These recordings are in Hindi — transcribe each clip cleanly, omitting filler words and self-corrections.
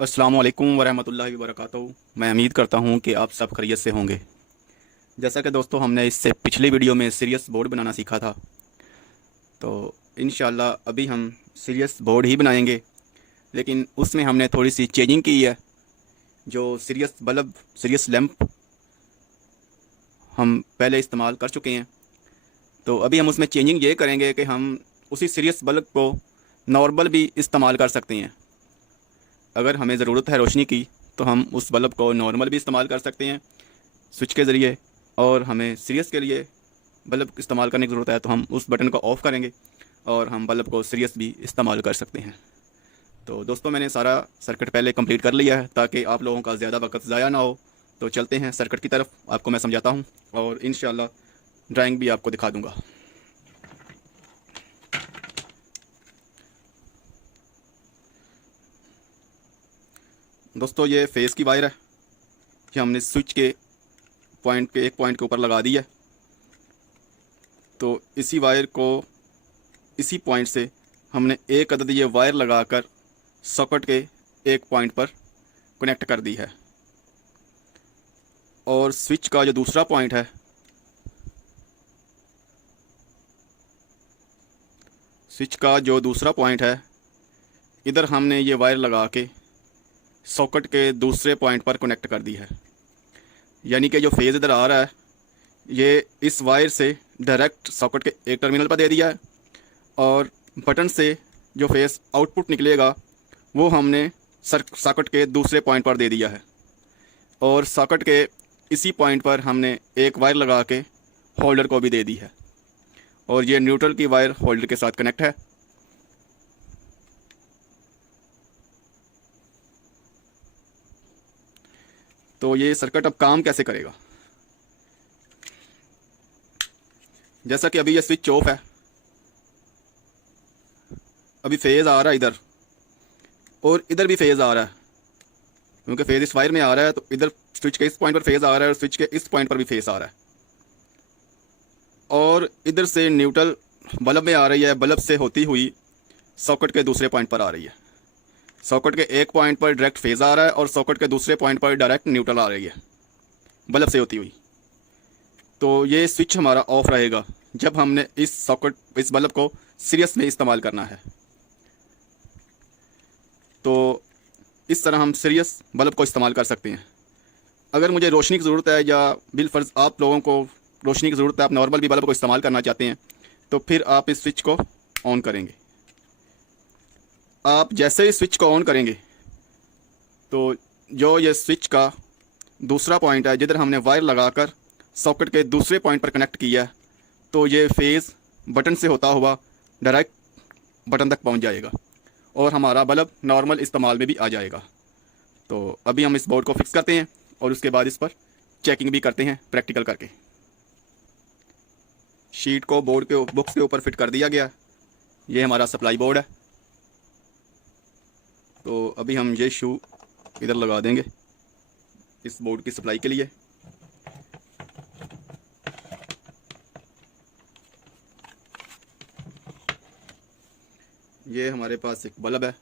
अस्सलाम वालेकुम वरहमतुल्लाहि वबरकातुहू। मैं उम्मीद करता हूँ कि आप सब खैरियत से होंगे। जैसा कि दोस्तों हमने इससे पिछले वीडियो में सीरियस बोर्ड बनाना सीखा था, तो इंशाल्लाह अभी हम सीरियस बोर्ड ही बनाएंगे, लेकिन उसमें हमने थोड़ी सी चेंजिंग की है। जो सीरियस बल्ब, सीरियस लैंप हम पहले इस्तेमाल कर चुके हैं, तो अभी हम उसमें चेंजिंग ये करेंगे कि हम उसी सीरियस बल्ब को नॉर्मल भी इस्तेमाल कर सकते हैं। अगर हमें ज़रूरत है रोशनी की, तो हम उस बल्ब को नॉर्मल भी इस्तेमाल कर सकते हैं स्विच के ज़रिए, और हमें सीरियस के लिए बल्ब इस्तेमाल करने की ज़रूरत है तो हम उस बटन को ऑफ़ करेंगे और हम बल्ब को सीरियस भी इस्तेमाल कर सकते हैं। तो दोस्तों मैंने सारा सर्किट पहले कंप्लीट कर लिया है ताकि आप लोगों का ज़्यादा वक्त ज़ाया ना हो। तो चलते हैं सर्किट की तरफ, आपको मैं समझाता हूँ और इंशाल्लाह ड्राइंग भी आपको दिखा दूँगा। दोस्तों ये फेस की वायर है, ये हमने स्विच के एक पॉइंट के ऊपर लगा दी है। तो इसी वायर को इसी पॉइंट से हमने एक अदद ये वायर लगाकर सॉकेट के एक पॉइंट पर कनेक्ट कर दी है। और स्विच का जो दूसरा पॉइंट है, इधर हमने ये वायर लगा के सॉकेट के दूसरे पॉइंट पर कनेक्ट कर दी है। यानी कि जो फेज़ इधर आ रहा है, ये इस वायर से डायरेक्ट सॉकेट के एक टर्मिनल पर दे दिया है, और बटन से जो फेस आउटपुट निकलेगा वो हमने सॉकेट के दूसरे पॉइंट पर दे दिया है। और सॉकेट के इसी पॉइंट पर हमने एक वायर लगा के होल्डर को भी दे दी है, और ये न्यूट्रल की वायर होल्डर के साथ कनेक्ट है। तो ये सर्किट अब काम कैसे करेगा। जैसा कि अभी ये स्विच ऑफ है, अभी फेज़ आ रहा है इधर, और इधर भी फेज़ आ रहा है, क्योंकि फेज़ इस वायर में आ रहा है तो इधर स्विच के इस पॉइंट पर फेज़ आ रहा है और स्विच के इस पॉइंट पर भी फेज़ आ रहा है। और इधर से न्यूट्रल बल्ब में आ रही है, बल्ब से होती हुई सॉकेट के दूसरे पॉइंट पर आ रही है। सॉकेट के एक पॉइंट पर डायरेक्ट फेज़ आ रहा है और सॉकेट के दूसरे पॉइंट पर डायरेक्ट न्यूट्रल आ रही है बल्ब से होती हुई। तो ये स्विच हमारा ऑफ रहेगा जब हमने इस बल्ब को सीरियस में इस्तेमाल करना है। तो इस तरह हम सीरियस बल्ब को इस्तेमाल कर सकते हैं। अगर मुझे रोशनी की ज़रूरत है, या बिलफर्ज आप लोगों को रोशनी की ज़रूरत है, आप नॉर्मल भी बल्ब को इस्तेमाल करना चाहते हैं, तो फिर आप इस स्विच को ऑन करेंगे। आप जैसे ही स्विच को ऑन करेंगे, तो जो ये स्विच का दूसरा पॉइंट है जिधर हमने वायर लगाकर सॉकेट के दूसरे पॉइंट पर कनेक्ट किया है, तो ये फेज़ बटन से होता हुआ डायरेक्ट बटन तक पहुंच जाएगा और हमारा बल्ब नॉर्मल इस्तेमाल में भी आ जाएगा। तो अभी हम इस बोर्ड को फिक्स करते हैं और उसके बाद इस पर चेकिंग भी करते हैं प्रैक्टिकल करके। शीट को बोर्ड के बॉक्स के ऊपर फिट कर दिया गया। ये हमारा सप्लाई बोर्ड है। तो अभी हम ये शू इधर लगा देंगे इस बोर्ड की सप्लाई के लिए। ये हमारे पास एक बल्ब है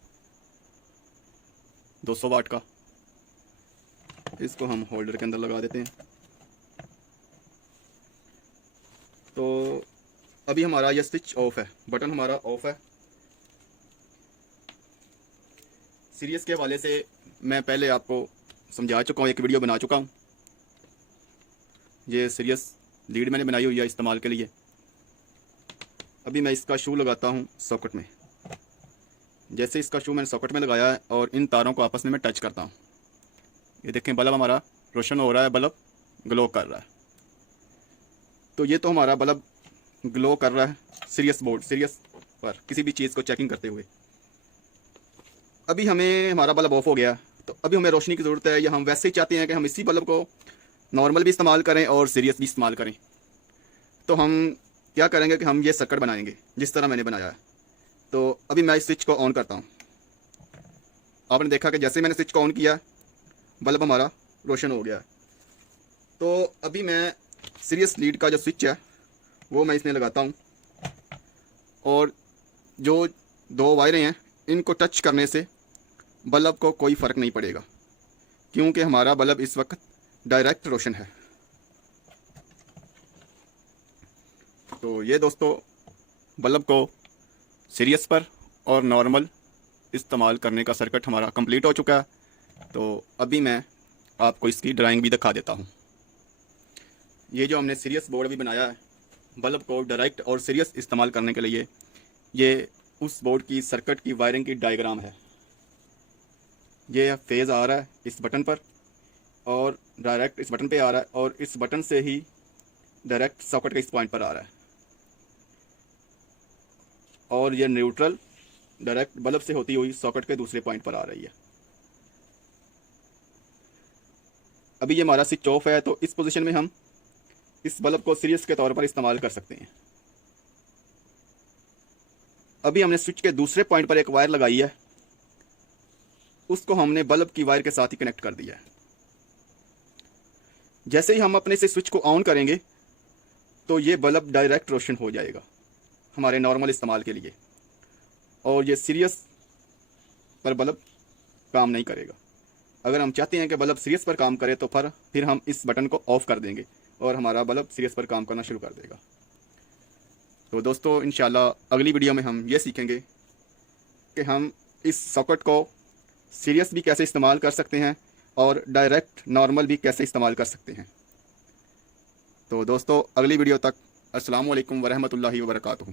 200 वाट का, इसको हम होल्डर के अंदर लगा देते हैं। तो अभी हमारा ये स्विच ऑफ है, बटन हमारा ऑफ है। सीरियस के हवाले से मैं पहले आपको समझा चुका हूँ, एक वीडियो बना चुका हूँ। ये सीरियस लीड मैंने बनाई हुई है इस्तेमाल के लिए। अभी मैं इसका शू लगाता हूँ सॉकेट में। जैसे इसका शू मैंने सॉकेट में लगाया है और इन तारों को आपस में मैं टच करता हूँ, ये देखें बल्ब हमारा रोशन हो रहा है, बल्ब ग्लो कर रहा है। तो ये तो हमारा बल्ब ग्लो कर रहा है सीरियस पर किसी भी चीज़ को चेकिंग करते हुए। अभी हमारा बल्ब ऑफ हो गया, तो अभी हमें रोशनी की ज़रूरत है, या हम वैसे ही चाहते हैं कि हम इसी बल्ब को नॉर्मल भी इस्तेमाल करें और सीरियस भी इस्तेमाल करें। तो हम क्या करेंगे कि हम ये सर्किट बनाएंगे जिस तरह मैंने बनाया है। तो अभी मैं इस स्विच को ऑन करता हूँ। आपने देखा कि जैसे मैंने स्विच को ऑन किया, बल्ब हमारा रोशन हो गया। तो अभी मैं सीरियस लीड का जो स्विच है वो मैं इसमें लगाता हूँ, और जो दो वायरें हैं इनको टच करने से बल्ब को कोई फ़र्क नहीं पड़ेगा, क्योंकि हमारा बल्ब इस वक्त डायरेक्ट रोशन है। तो ये दोस्तों बल्ब को सीरियस पर और नॉर्मल इस्तेमाल करने का सर्किट हमारा कंप्लीट हो चुका है। तो अभी मैं आपको इसकी ड्राइंग भी दिखा देता हूँ। ये जो हमने सीरियस बोर्ड भी बनाया है बल्ब को डायरेक्ट और सीरियस इस्तेमाल करने के लिए, ये उस बोर्ड की सर्किट की वायरिंग की डायग्राम है। ये फेज़ आ रहा है इस बटन पर और डायरेक्ट इस बटन पे आ रहा है, और इस बटन से ही डायरेक्ट सॉकेट के इस पॉइंट पर आ रहा है। और ये न्यूट्रल डायरेक्ट बल्ब से होती हुई सॉकेट के दूसरे पॉइंट पर आ रही है। अभी ये हमारा स्विच ऑफ है, तो इस पोजीशन में हम इस बल्ब को सीरियस के तौर पर इस्तेमाल कर सकते हैं। अभी हमने स्विच के दूसरे पॉइंट पर एक वायर लगाई है, उसको हमने बल्ब की वायर के साथ ही कनेक्ट कर दिया है। जैसे ही हम अपने से स्विच को ऑन करेंगे तो ये बल्ब डायरेक्ट रोशन हो जाएगा हमारे नॉर्मल इस्तेमाल के लिए, और ये सीरियस पर बल्ब काम नहीं करेगा। अगर हम चाहते हैं कि बल्ब सीरियस पर काम करे तो फिर हम इस बटन को ऑफ़ कर देंगे और हमारा बल्ब सीरियस पर काम करना शुरू कर देगा। तो दोस्तों इंशाल्लाह अगली वीडियो में हम ये सीखेंगे कि हम इस सॉकेट को सीरियस भी कैसे इस्तेमाल कर सकते हैं और डायरेक्ट नॉर्मल भी कैसे इस्तेमाल कर सकते हैं। तो दोस्तों अगली वीडियो तक अस्सलाम वालेकुम वरहमतुल्लाहि वबरकातुहू।